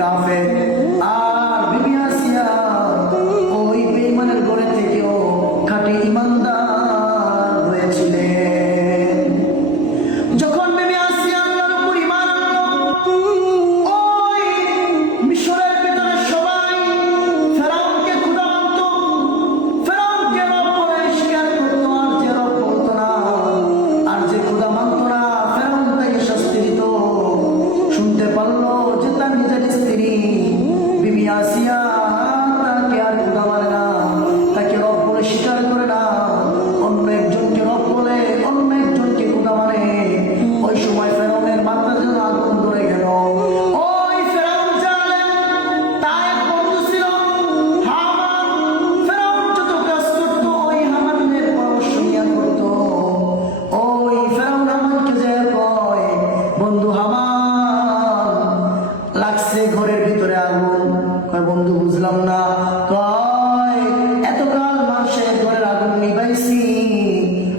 কাফের। আর বিবি আসিয়া ওই বেঈমানের ঘরে থেকেও খাঁটি ইমানদার হয়েছিলেন। যখন বিবি আসিয়া আল্লাহর উপর ঈমান আনলো, ওই মিশরের ভিতরে সবাই ফেরাউনকে খোদা মানত, ফেরাউনকে রব বলে স্বীকার করত। আর যে রব বলতো না, আর যে খোদা মানত না, ফেরাউন তাকে শাস্তি দিত। শুনতে পারলো যে তার নিজের স্ত্রী বিবি আসিয়া তাকে আর খোদা মানে না, তাকে রব বলে স্বীকার করে না, অন্য একজনকে রব বলে, অন্য একজনকে খোদা মানে। ওই সময় ফেরাউনের মাথা যেন আগুন ধরে গেল। ওই ফেরাউন জালেম, তার এক বন্ধু ছিল হামান। ফেরাউন যত কাজ করত ওই হামানের পরামর্শ নিয়ে করত। ওই ফেরাউন হামানকে যে কয়, বন্ধু হামান, লাগছে ঘরের ভিতরে আগুন। কয় বন্ধু বুঝলাম না। কয় এতকাল মানুষের ঘরের আগুন নিবাইছি,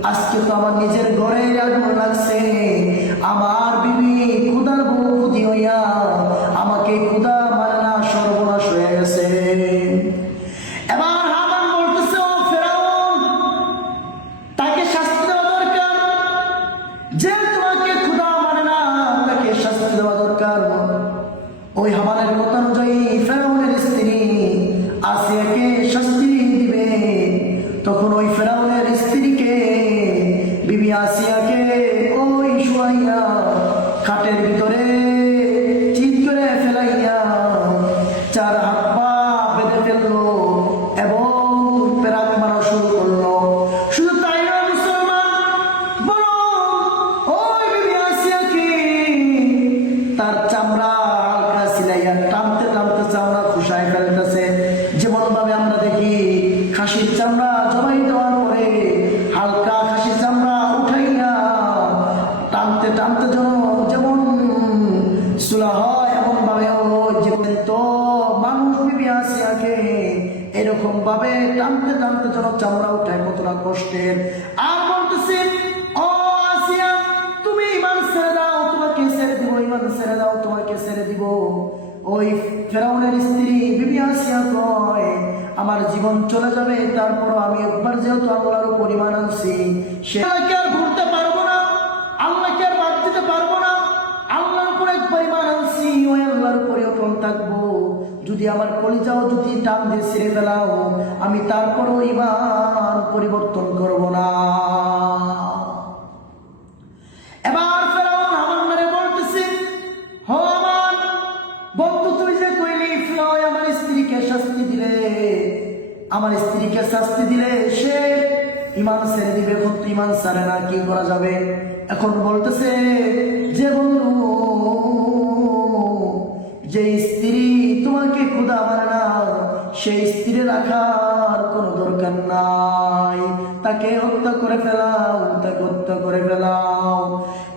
আজকে তো আমার নিজের ঘরে আগুন লাগছে। আমার বিবি খুদার বউ খুদি হইয়া আমাকে খুদা মানে না, সর্বনাশ হয়ে গেছে। এবার হামান বলতেছে, ও ফেরাউন, তাকে শাস্তি দেওয়া দরকার। যে তোমাকে খুদা মানে না, তাকে শাস্তি দেওয়া দরকার। ওই হামানের কথা অনুযায়ী ফেরাউনের স্ত্রী আসিয়াকে শাস্তি দিবে। তখন ওই ফেরাউনের স্ত্রীকে বিবি আসিয়াকে ওই শুয়াইয়া খাটের ভিতরে চিৎ করে ফেলাইয়া চার হাত পা বেঁধে ফেললো এবং পেরাক মারা শুরু করলো। শুধু তাই নয় মুসলমান, বরং ওই বিবি আসিয়াকে তার চামড়া হালকা সিলাইয়া টানতে টানতে চামড়া খুশায় ফেলতেছে। যেমন ভাবে আমরা দেখি খাসির চামড়া জবাই দেওয়ার পরে হালকা খাসির চামড়া উঠাইয়া টানতে টানতে যেমন সুলা হয়, এমন ভাবে তো মানুষ বিবি আসিয়াকে এরকম ভাবে টানতে টানতে যেন চামড়া উঠায়, কতটা কষ্টের। আর বলতেছে, ও আসিয়া, তুমি ইমান ছেড়ে দাও, তোমাকে ছেড়ে দিব, ইমান ছেড়ে দাও, তোমাকে ছেড়ে দিব। ওই ফেরাউনের স্ত্রী বিবি আসিয়া কয়, আমার জীবন চলে যাবে, তারপর আমি একবার যেহেতু আল্লাহর উপর ঈমান আনছি, সে আল্লাহকে আর ভুলতে পারবো না, আল্লাহকে আর বাদ দিতে পারবো না। আল্লাহর উপর একবার ঈমান আনছি, ওই আল্লাহর উপরে অটল থাকবো। যদি আমার কলিজাও যদি টান দিয়ে ছিঁড়ে ফেলাও, আমি তারপরও ঈমান পরিবর্তন করব না। এবার ফেরাউন হামানরে বলতেছে, হো হামান, বন্ধু তুই যে কইলি ফেরাউন আমার স্ত্রীকে শাস্তি দিলে, আমার স্ত্রীকে শাস্তি দিলে সে ঈমান ছেড়ে দিবে, কিন্তু ঈমান ছাড়ে না, কি করা যাবে? এখন বলতেছে যে বন্ধু, যে স্ত্রী তোমাকে খোদা মানে না, সেই স্ত্রী রাখার কোনো দরকার নাই, তাকে হত্যা করে ফেলাও, তাকে হত্যা করে ফেলাও।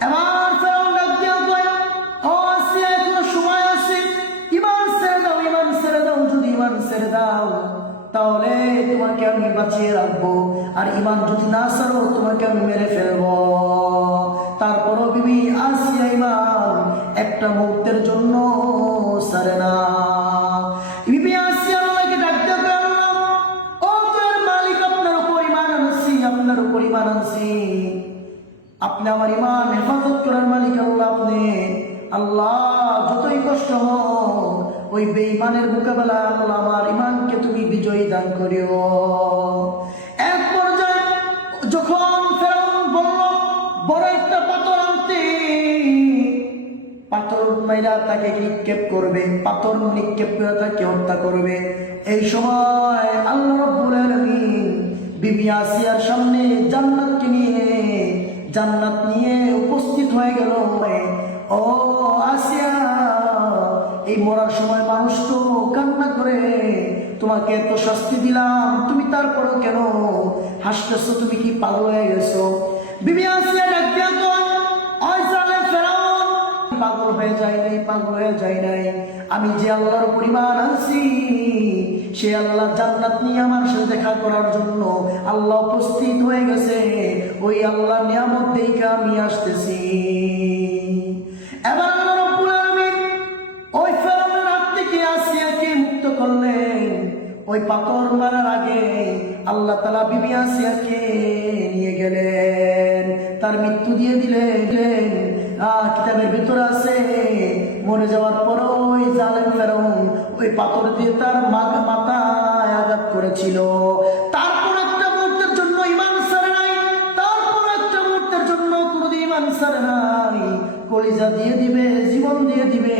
এবার ফেরাউন ডাক দিয়া কয়, ও আসিয়া, এখনো সময় আছে, ঈমান ছেড়ে দাও, ঈমান ছেড়ে দাও। যদি ঈমান ছেড়ে দাও তাহলে তোমাকে আমি বাঁচিয়ে রাখবো, আর ঈমান যদি না ছাড়ো তোমাকে আমি মেরে ফেলবো। তারপরও বিবি আসিয়া ঈমান একটা মুহূর্তের জন্য ছাড়ে না। বিবি আসিয়া আল্লাহকে ডাক দিয়ে কয়, আল্লাহ, ও তোমার মালিক, আপনার উপর ঈমান আনছি, আপনার উপর ঈমান আনছি, আপনি আমার ঈমান হেফাজত করার মালিক আল্লাহ আপনি। আল্লাহ, যতই কষ্ট হোক ওই বেঈমানের মোকাবেলা আল্লাহ আমার ঈমানকে তুমি বিজয়ী দান করিও। এক পর্যায়ে যখন ফেরাউন বলল বড় একটা পাথর আনতে, পাথর মাইরা তাকে নিক্ষেপ করবে, পাথর নিক্ষেপ করে তাকে হত্যা করবে, এই সময় আল্লাহ রাব্বুল আলামিন বিবি আসিয়ার সামনে জান্নাত নিয়ে উপস্থিত হয়ে গেল। ও আসিয়া, এই মরার সময় মানুষ তো কান্না করে, তোমাকে এত শাস্তি দিলাম, তুমি তারপরও কেন হাসতেছো? তুমি কি পাগল হয়ে গেছো? বিবি আসিয়া ডাক দিয়া কয়, ওই জালেম ফেরাউন, পাগল হয়ে যায় নাই, পাগল হয়ে যায় নাই, আমি যে আল্লাহর উপর ঈমান আনছি, সে আল্লাহ জান্নাত নিয়ে আমার সাথে দেখা করার জন্য আল্লাহ উপস্থিত হয়ে গেছে, ওই আল্লাহ নিয়ামত দেখে আমি আসতেছি। এবার আল্লাহ রাব্বুল আলামিন ওই ফেরাউনের হাত থেকে ওই পাথর মারার আগে আল্লাহ তাআলা বিবি আসিয়াকে নিয়ে গেলেন, তার মৃত্যু দিয়ে দিলেন। কিতাবের ভিতরে আছে মরে যাওয়ার পর ওই জালেম ফেরাউন ওই পাথর দিয়ে তার মাথায় আঘাত করেছিল। তারপর একটা মুহূর্তের জন্য ঈমান ছাড়ে নাই, তারপর একটা মুহূর্তের জন্য কোনোদিন ঈমান ছাড়ে নাই। কলিজা দিয়ে দিবে, জীবন দিয়ে দিবে,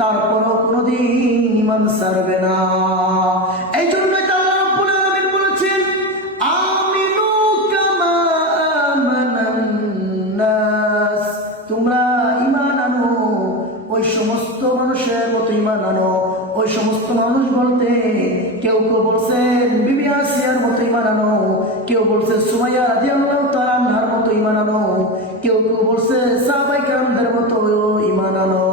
তারপরও কোনোদিন ঈমান ছাড়বে না। এই জন্যই তো আল্লাহ রাব্বুল আলামিন বলেছেন, আমিনু কামা আমানান নাস, তোমরা ঈমান আনো ওই সমস্ত মানুষের মতো ঈমান আনো। ওই সমস্ত মানুষ বলতে কেউ কেউ বলছেন বিবি আসিয়ার মতো ঈমান আনো, কেউ বলছে সুমাইয়া রাদিয়াল্লাহু তাআলা আনহার মতো ঈমান আনো, কেউ কেউ বলছে সাহাবায়ে কেরামদের মতো ঈমান আনো।